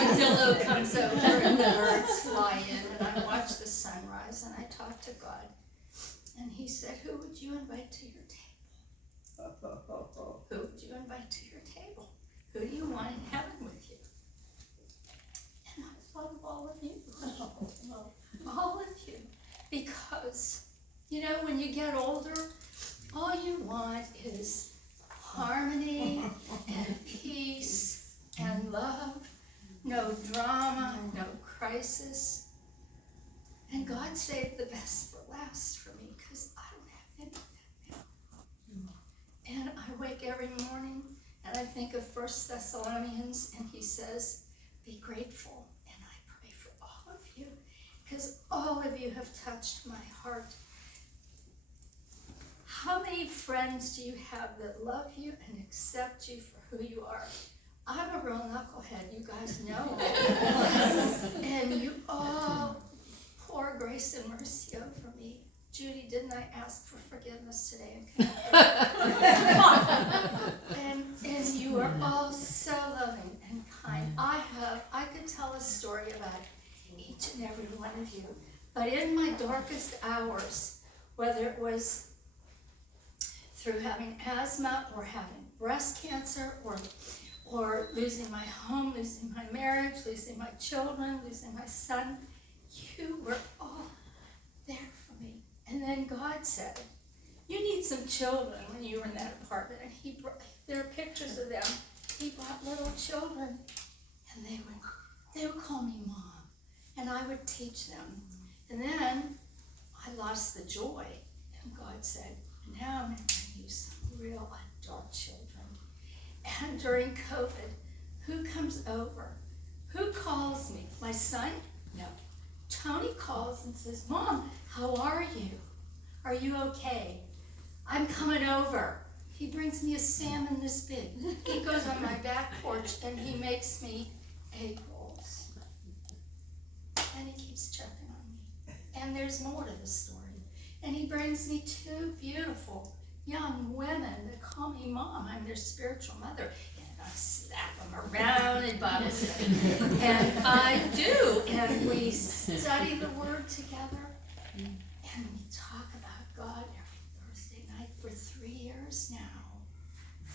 armadillo comes over and the birds fly in, and I watch the sunrise, and I talk to God. And he said, who would you invite to your table? Who would you invite to your table? Who do you want in heaven with you? And I thought of all of you. All of you. Because, you know, when you get older, all you want is harmony and peace and love. No drama, no crisis. And God saved the best for last for me, because I don't have any of that now. And I wake every morning and I think of 1 Thessalonians, and he says, be grateful. And I pray for all of you, because all of you have touched my heart. How many friends do you have that love you and accept you for who you are? I'm a real knucklehead, you guys know. And you all pour grace and mercy over me. Judy, didn't I ask for forgiveness today? And you are all so loving and kind. I could tell a story about each and every one of you. But in my darkest hours, whether it was through having asthma or having breast cancer or losing my home, losing my marriage, losing my children, losing my son, you were all there for me. And then God said, you need some children when you were in that apartment. And he brought, there are pictures of them. He brought little children, and they would call me Mom, and I would teach them. And then I lost the joy, and God said, now I'm going to bring you some real adult children. And during COVID, who comes over? Who calls me? My son? No. Tony calls and says, Mom, how are you? Are you okay? I'm coming over. He brings me a salmon this big. He goes on my back porch and he makes me egg rolls. And he keeps checking on me. And there's more to the story. And he brings me two beautiful young women that call me Mom. I'm their spiritual mother. And I slap them around in Bible study. And I do. And we study the Word together. And we talk about God every Thursday night for 3 years now.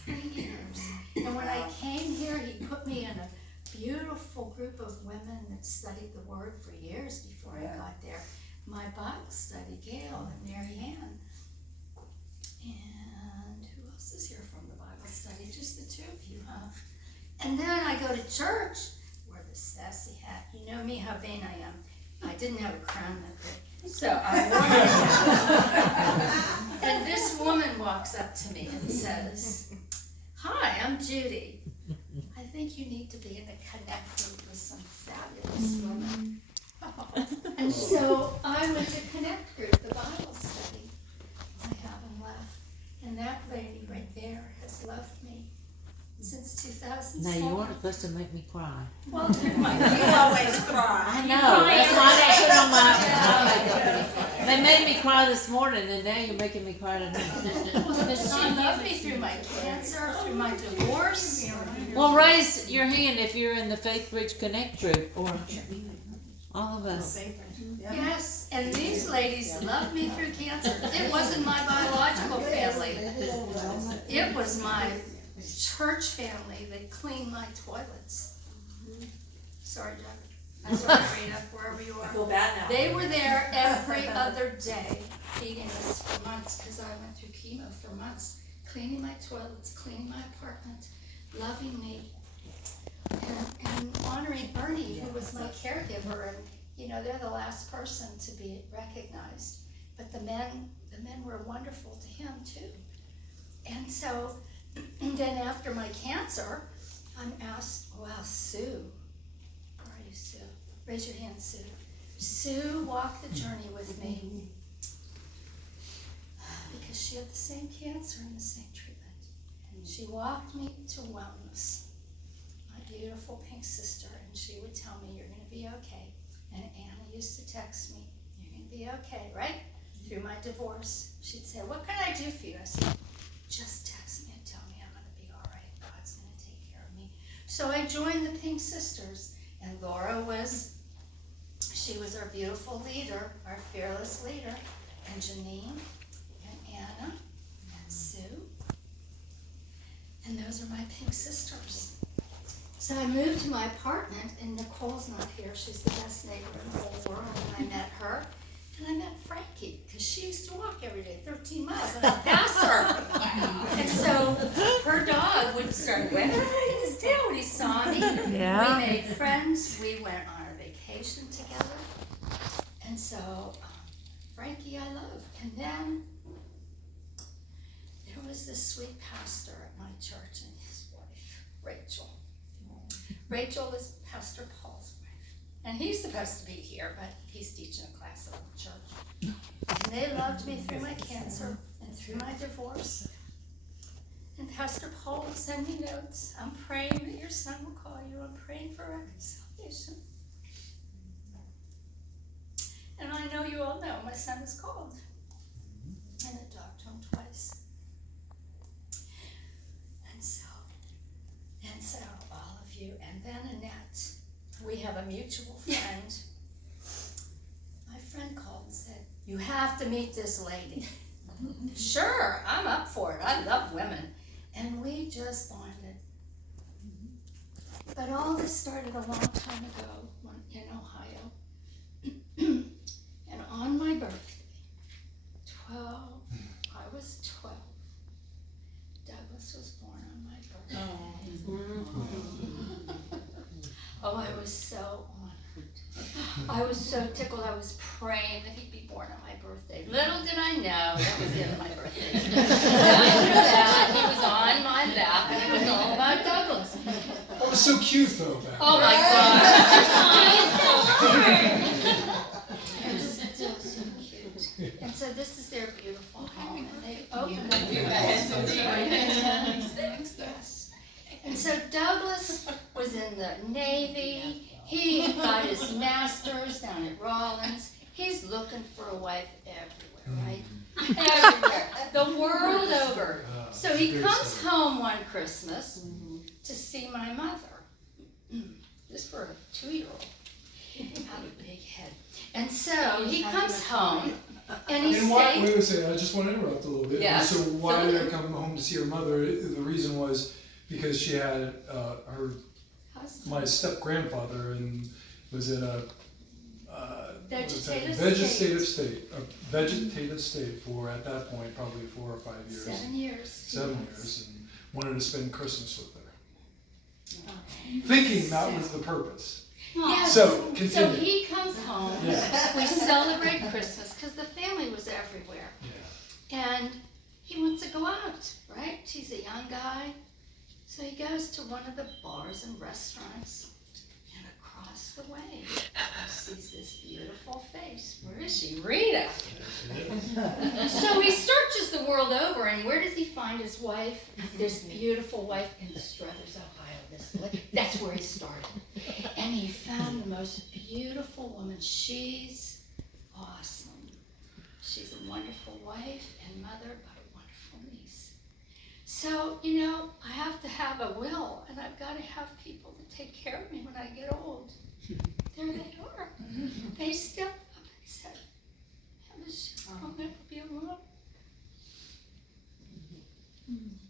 3 years. And when I came here, he put me in a beautiful group of women that studied the Word for years before I got there. My Bible study, Gail and Mary Ann. And who else is here from the Bible study? Just the two of you, huh? And then I go to church, wear the sassy hat. You know me, how vain I am. I didn't have a crown that big, so I wore it. And this woman walks up to me and says, hi, I'm Judy. I think you need to be in a connect group with some fabulous women. And so I went to Connect Group, the Bible study. I haven't left. And that lady right there has loved me since 2007. Now, you weren't supposed to make me cry. Well, through my You always cry. I know, that's why they put on my, they made me cry this morning, and now you're making me cry tonight. She loved me through my cancer, through my divorce. Well, raise your hand if you're in the Faith Bridge Connect group, or all of us. Yes, and these ladies loved me through cancer. It wasn't my biological family. It was my church family that cleaned my toilets. Sorry, Jack. I'm sorry, Rita, wherever you I are. feel bad now. They were there every other day, feeding us for months, because I went through chemo for months, cleaning my toilets, cleaning my apartment, loving me, and honoring Bernie, who was my caregiver. And you know, they're the last person to be recognized. But the men were wonderful to him too. And so, then after my cancer, I'm asked, well, Sue, where are you, Sue? Raise your hand, Sue. Sue walked the journey with me because she had the same cancer and the same treatment. She walked me to wellness, my beautiful pink sister, and she would tell me, you're gonna be okay. And Anna used to text me, you're gonna be okay, right? Through my divorce. She'd say, what can I do for you? I said, just text me and tell me I'm gonna be all right. God's gonna take care of me. So I joined the Pink Sisters, And she was our beautiful leader, our fearless leader. And Janine, and Anna, and Sue. And those are my pink sisters. So I moved to my apartment, and Nicole's not here. She's the best neighbor in the whole world. And I met her, and I met Frankie, because she used to walk every day, 13 miles, and I'd pass her. And so her dog would start wagging his tail when he saw me. Yeah. We made friends. We went on a vacation together. And so Frankie I love. And then there was this sweet pastor at my church and his wife, Rachel. Rachel is Pastor Paul's wife. And he's supposed to be here, but he's teaching a class at the church. And they loved me through my cancer and through my divorce. And Pastor Paul would send me notes. I'm praying that your son will call you. I'm praying for reconciliation. And I know you all know my son is called. And I talked to him twice. And so all of you, and then Annette, we have a mutual friend. My friend called and said, you have to meet this lady. Sure, I'm up for it. I love women. And we just bonded. But all this started a long time ago in Ohio. And on my birthday, I was 12. Douglas was born on my birthday. Oh, I was so honored. I was so tickled. I was praying that he'd be born on my birthday. Little did I know that was the end of my birthday. After that, he was on my lap, and it was all about Douglas. That was so cute, though. Back Oh my God! It's still so cute. And so this is their beautiful home, and they opened up their Yes. And so Douglas was in the Navy. He got his master's down at Rollins. He's looking for a wife everywhere, right? Everywhere. The world over. So he comes home one Christmas to see my mother. Just for a 2-year-old. Have a big head. And so he comes home and he wait stays. a second, I just want to interrupt a little bit. Yes. So why did I come home to see her mother? The reason was because she had my step grandfather and was in a vegetative state for at that point probably 4 or 5 years. 7 years. 7 years, and wanted to spend Christmas with her. Thinking that was the purpose. Yes. So continue. So he comes home. Yeah. We celebrate Christmas because the family was everywhere. Yeah. And he wants to go out, right? He's a young guy. So he goes to one of the bars and restaurants. And across the way, he sees this beautiful face. Where is she? Rita. So he searches the world over, and where does he find his wife? This beautiful wife in Struthers, Ohio. That's where he started. And he found the most beautiful woman. She's awesome. She's a wonderful wife and mother, but a wonderful niece. So, I have to have a will, and I've got to have people to take care of me when I get old. There they are. They stepped up and said, I'll never be alone.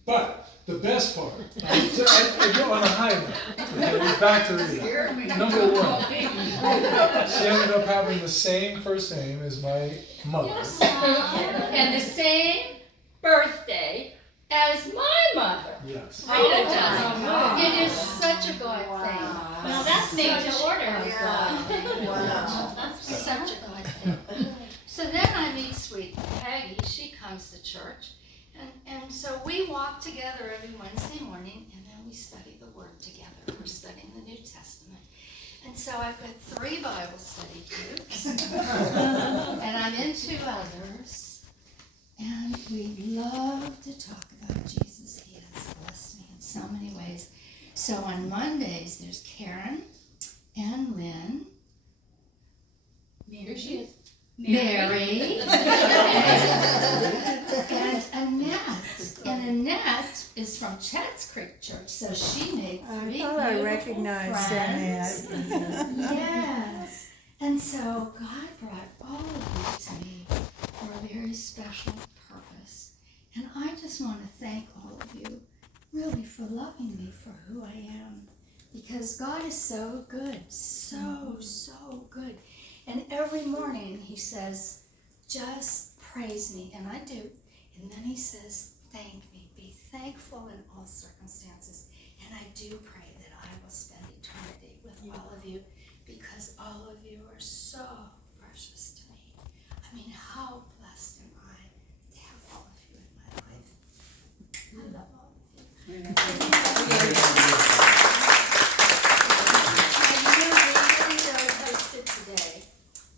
But the best part, I go on a high note. Okay, back to Rita. Number 1, she ended up having the same first name as my mother. Yes. And the same birthday as my mother. Yes. Rita does. It is such a God thing. Well, that's made to order. Wow. Such a God thing. So then I meet sweet Peggy. She comes to church. And so we walk together every Wednesday morning, and then we study the Word together. We're studying the New Testament. And so I've got 3 Bible study groups. And I'm in 2 others. And we love to talk about Jesus. He has blessed me in so many ways. So on Mondays, there's Karen and Lynn. Here she is. Mary. And Annette. And Annette is from Chats Creek Church, so she made I three thought I beautiful recognized friends. that. Yes. And so God brought all of you to me for a very special purpose. And I just want to thank all of you really for loving me for who I am. Because God is so good, so good. And every morning he says, just praise me, and I do. And then he says, thank me, be thankful in all circumstances. And I do pray that I will spend eternity with all of you, because all of you are so precious to me. I mean, how blessed am I to have all of you in my life. I love all of you. I didn't know I posted today,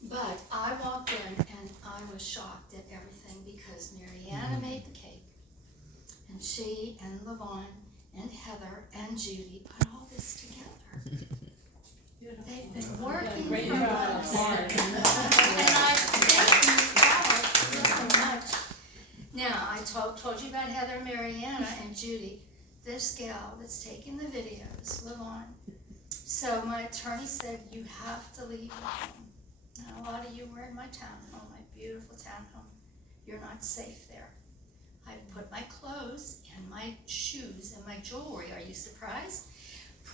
but I walked in and I was shocked at everything because Mariana made the cake, and she and Levon and Heather and Judy put all this together. They've been working Great for job. months. Hard. And I thank you all so much. Now, I told you about Heather, Mariana, and Judy. This gal that's taking the videos, Levon. So my attorney said, you have to leave your home. Now, a lot of you were in my townhome, my beautiful townhome. You're not safe there. I put my clothes and my shoes and my jewelry, are you surprised?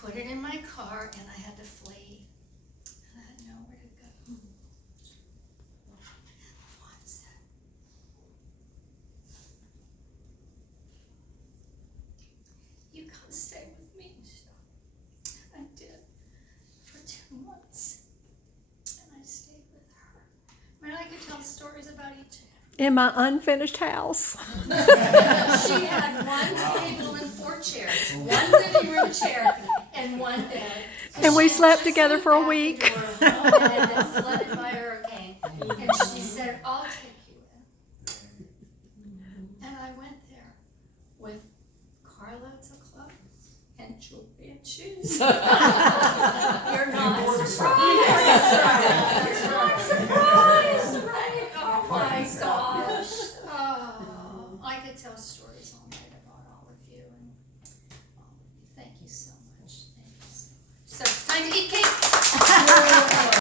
Put it in my car and I had to flee. And I had nowhere to go. And Levon said, you come stay with me, Michelle. I did for 2 months. And I stayed with her. I mean, I could tell stories about each and In my unfinished house. She had one table and 4 chairs, one living room chair, and one bed. And we She slept just together for a moved week. back into her home and had been flooded by a hurricane. And she said, I'll take you in. And I went there with carloads of clothes and jewelry and shoes. You're not surprised. You're not surprised, right? Oh my gosh. Oh, I could tell stories all night about all of you, and all of you. Thank you so much. Thank you so much. So it's time to eat cake.